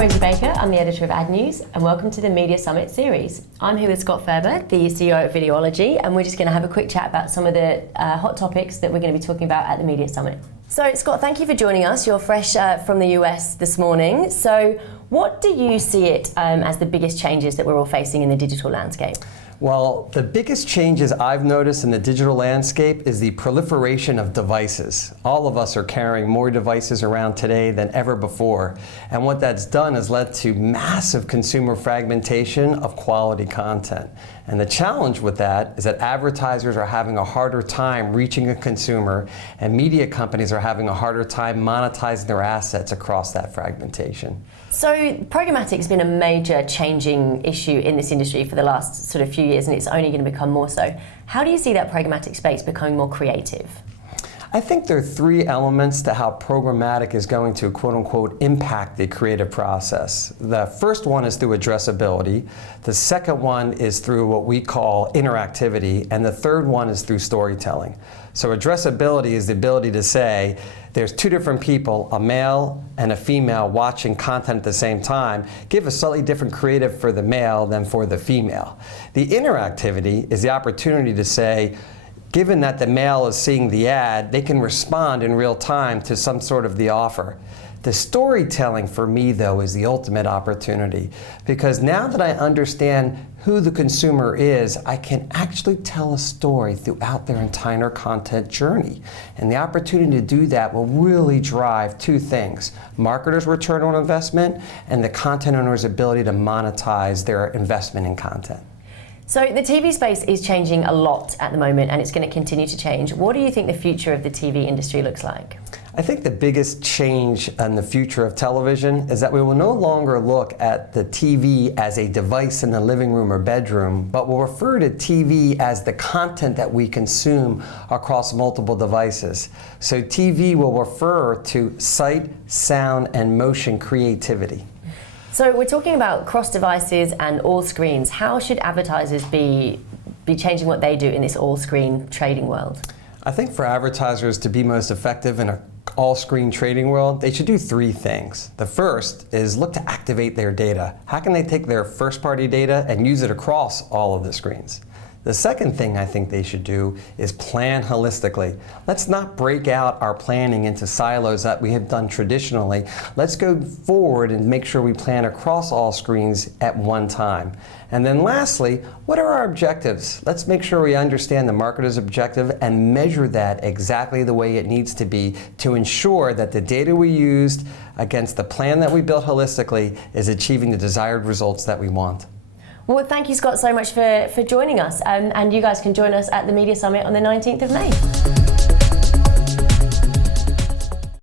Rosie Baker, I'm the editor of AdNews, and welcome to the Media Summit series. I'm here with Scott Ferber, the CEO of Videology, and we're just going to have a quick chat about some of the hot topics that we're going to be talking about at the Media Summit. So, Scott, thank you for joining us. You're fresh from the US this morning. So, what do you see it as the biggest changes that we're all facing in the digital landscape? Well, the biggest changes I've noticed in the digital landscape is the proliferation of devices. All of us are carrying more devices around today than ever before. And what that's done has led to massive consumer fragmentation of quality content. And the challenge with that is that advertisers are having a harder time reaching a consumer, and media companies are having a harder time monetizing their assets across that fragmentation. So programmatic has been a major changing issue in this industry for the last sort of few years, and it's only going to become more so. How do you see that programmatic space becoming more creative? I think there are three elements to how programmatic is going to, quote unquote, impact the creative process. The first one is through addressability. The second one is through what we call interactivity. And the third one is through storytelling. So addressability is the ability to say, there's two different people, a male and a female, watching content at the same time. Give a slightly different creative for the male than for the female. The interactivity is the opportunity to say, given that the male is seeing the ad, they can respond in real time to some sort of the offer. The storytelling for me, though, is the ultimate opportunity, because now that I understand who the consumer is, I can actually tell a story throughout their entire content journey. And the opportunity to do that will really drive two things: marketers' return on investment and the content owner's ability to monetize their investment in content. So the TV space is changing a lot at the moment, and it's going to continue to change. What do you think the future of the TV industry looks like? I think the biggest change in the future of television is that we will no longer look at the TV as a device in the living room or bedroom, but we'll refer to TV as the content that we consume across multiple devices. So TV will refer to sight, sound, and motion creativity. So we're talking about cross devices and all screens. How should advertisers be changing what they do in this all-screen trading world? I think for advertisers to be most effective in an all-screen trading world, they should do three things. The first is look to activate their data. How can they take their first-party data and use it across all of the screens? The second thing I think they should do is plan holistically. Let's not break out our planning into silos that we have done traditionally. Let's go forward and make sure we plan across all screens at one time. And then lastly, what are our objectives? Let's make sure we understand the marketer's objective and measure that exactly the way it needs to be to ensure that the data we used against the plan that we built holistically is achieving the desired results that we want. Well, thank you, Scott, so much for joining us. And you guys can join us at the Media Summit on the 19th of May.